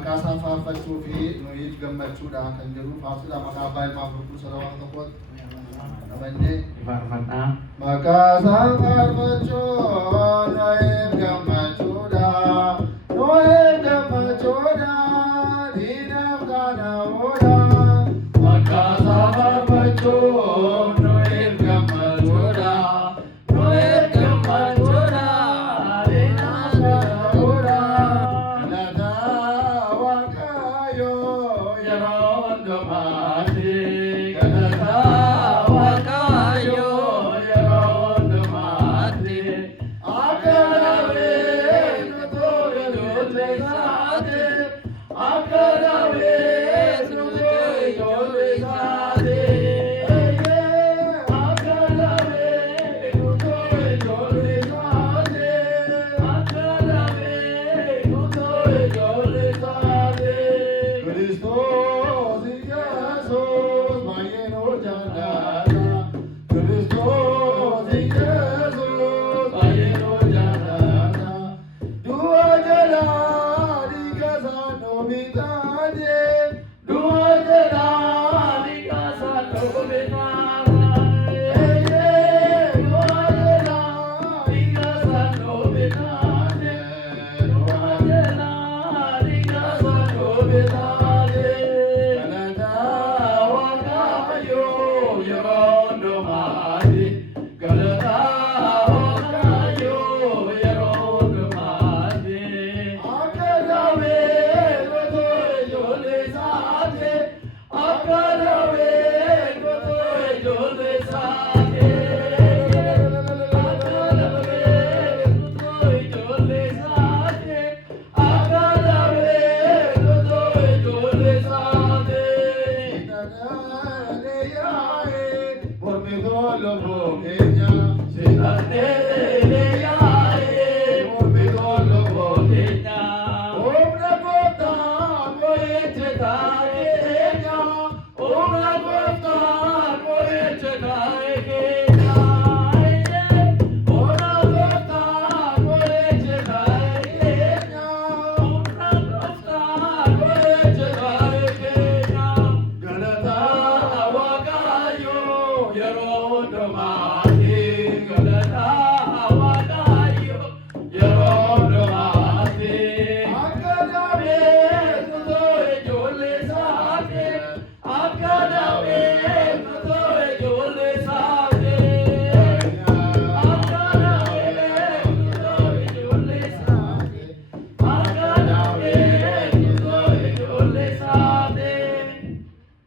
Makaasaan faarfachuu fi nuyi gammachuudhaan kan jiru faarsuudhaan maqaa abbaa ilmaa furtuu salawaa tokkotti qabannee faarfadhaa. Makaasaan faarfachuu nuyi gammachuudhaan nuyi gammachuudhaan diinaaf kanaa'uudhaan Makaasaan faarfachuu nuyi gammachuudhaan nuyi gammachuudhaan diinaaf kanaa'uudhaan galataa Waaqayyoo yeroo hundumaatti galataa Waaqayyoo yeroo hundumaatti akka Daawit utuu hin duuteessaatti akka Daawit